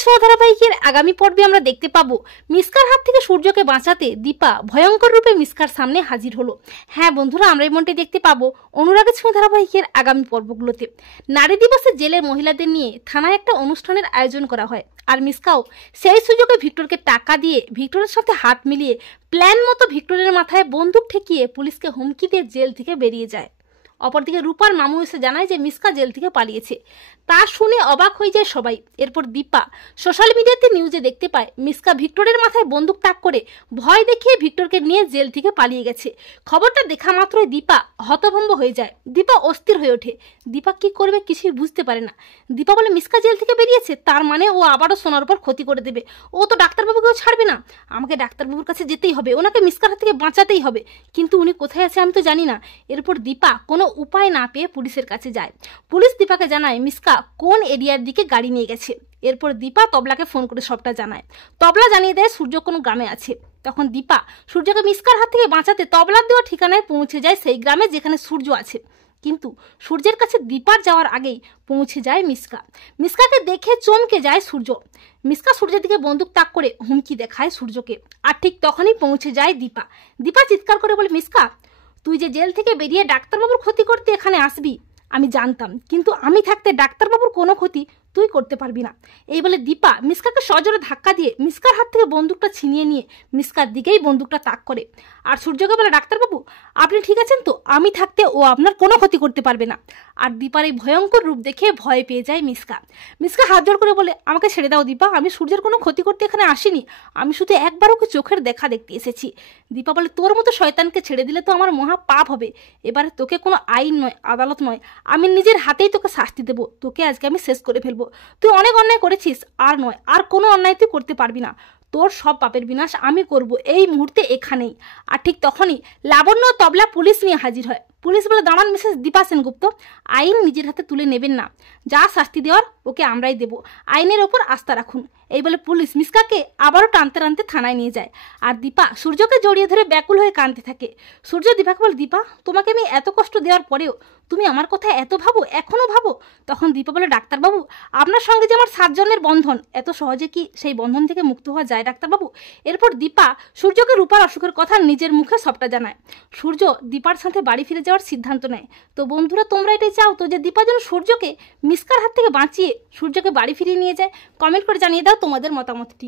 ছোঁয়া ধারাবাহিকের আগামী পর্বে আমরা দেখতে পাবো মিসকার হাত থেকে সূর্যকে বাঁচাতে দীপা ভয়ঙ্কর রূপে মিসকার সামনে হাজির হলো। হ্যাঁ বন্ধুরা, আমরা এমনটাই দেখতে পাবো অনুরাগের ছোঁয়া ধারাবাহিকের আগামী পর্বগুলোতে। নারী দিবসে জেলের মহিলাদের নিয়ে থানায় একটা অনুষ্ঠানের আয়োজন করা হয়, আর মিসকাও সেই সুযোগে ভিক্টরকে টাকা দিয়ে ভিক্টরের সাথে হাত মিলিয়ে প্ল্যান মতো ভিক্টরের মাথায় বন্দুক ঠেকিয়ে পুলিশকে হুমকি দিয়ে জেল থেকে বেরিয়ে যায়। অপরদিকে রূপার মামু এসে জানায় যে মিসকা জেল থেকে পালিয়েছে। তা শুনে অবাক হয়ে যায় সবাই। এরপর দীপা সোশ্যাল মিডিয়াতে নিউজে দেখতে পায় মিসকা ভিক্টরের মাথায় বন্দুক তাক করে ভয় দেখিয়ে ভিক্টরকে নিয়ে জেল থেকে পালিয়ে গেছে। খবরটা দেখা মাত্রই দীপা হতভম্ব হয়ে যায়। দীপা অস্থির হয়ে ওঠে। দীপা কি করবে কিছুই বুঝতে পারে না। দীপা বলে মিসকা জেল থেকে বেরিয়েছে, তার মানে ও আবারও সোনার উপর ক্ষতি করে দেবে। ও তো ডাক্তারবাবুকেও ছাড়বে না। আমাকে ডাক্তারবাবুর কাছে যেতেই হবে, ওনাকে মিসকার হাত থেকে বাঁচাতেই হবে। কিন্তু উনি কোথায় আছে আমি তো জানি না। এরপর দীপা কোনো উপায় না পেয়ে পুলিশের কাছে যায়। পুলিশ দীপাকে জানায় মিসকা কোন এরিয়ার দিকে গাড়ি নিয়ে গেছে। এরপর দীপা তবলাকে ফোন করে সবটা জানায়। তবলা জানিয়ে দেয় সূর্য কোনো গ্রামে আছে। তখন দীপা সূর্যকে মিসকার হাত থেকে বাঁচাতে তবলার দেওয়া ঠিকানায় পৌঁছে যায়, সেই গ্রামে যেখানে সূর্য আছে। কিন্তু সূর্যের কাছে দীপার যাওয়ার আগেই পৌঁছে যায় মিসকা। মিসকাকে দেখে চমকে যায় সূর্য। মিসকা সূর্যের দিকে বন্দুক তাক করে হুমকি দেখায় সূর্যকে। আর ঠিক তখনই পৌঁছে যায় দীপা। দীপা চিৎকার করে বলে মিসকা, তুই যে জেল থেকে বেরিয়ে ডাক্তারবাবুর ক্ষতি করতে এখানে আসবি আমি জানতাম, কিন্তু আমি থাকতে ডাক্তারবাবুর কোনো ক্ষতি তুই করতে পারবি না। এই বলে দীপা মিসকাকে সজোরে ধাক্কা দিয়ে মিসকার হাত থেকে বন্দুকটা ছিনিয়ে নিয়ে মিসকার দিকেই বন্দুকটা তাক করে। আর সূর্যকে বলে ডাক্তারবাবু আপনি ঠিক আছেন তো, আমি থাকতে ও আপনার কোনো ক্ষতি করতে পারবে না। আর দীপার এই ভয়ঙ্কর রূপ দেখে ভয় পেয়ে যায় মিসকা। মিসকা হাত জোড় করে বলে আমাকে ছেড়ে দাও দীপা, আমি সূর্যের কোনো ক্ষতি করতে এখানে আসিনি, আমি শুধু একবার ওকে চোখের দেখা দেখতে এসেছি। দীপা বলে তোর মতো শয়তানকে ছেড়ে দিলে তো আমার মহা পাপ হবে। এবারে তোকে কোনো আইন নয়, আদালত নয়, আমি নিজের হাতেই তোকে শাস্তি দেবো। তোকে আজকে আমি শেষ করে ফেলবো। তুই অনেক অন্যায় করেছিস, আর নয় আর কোনো অন্যায় তুই করতে পারবি না। তোর সব পাপের বিনাশ আমি করব এই মুহূর্তে এখানেই। আর ঠিক তখনই লাবণ্য তবলা পুলিশ নিয়ে হাজির হয়। পুলিশ বলে দাঁড়ান মিসেস দীপা সেনগুপ্ত, আইন নিজের হাতে তুলে নেবেন না, যা শাস্তি দেওয়ার ওকে আমরাই দেব, আইনের ওপর আস্থা রাখুন। এই বলে পুলিশ মিসকাকে আবারও টানতে টানতে থানায় নিয়ে যায়। আর দীপা সূর্যকে জড়িয়ে ধরে ব্যাকুল হয়ে কাঁদতে থাকে। সূর্য দীপাকে বলে দীপা তোমাকে আমি এত কষ্ট দেওয়ার পরেও তুমি আমার কথা এত ভাবো, এখনো ভাবো? তখন দীপা বলে ডাক্তারবাবু আপনার সঙ্গে যে আমার 7 জনের বন্ধন, এত সহজে কি সেই বন্ধন থেকে মুক্ত হওয়া যায় ডাক্তারবাবু? এরপর দীপা সূর্যকে রূপার অসুখের কথা নিজের মুখে সবটা জানায়। সূর্য দীপার সাথে বাড়ি ফিরে যাওয়ার সিদ্ধান্ত নেয়। তো বন্ধুরা তোমরা এটাই চাও তো যে দীপা যেন সূর্যকে মিসকার হাত থেকে বাঁচিয়ে সূর্যকে বাড়ি ফিরিয়ে নিয়ে যায়? কমেন্ট করে জানিয়ে দাও তোমাদের মতামতটি।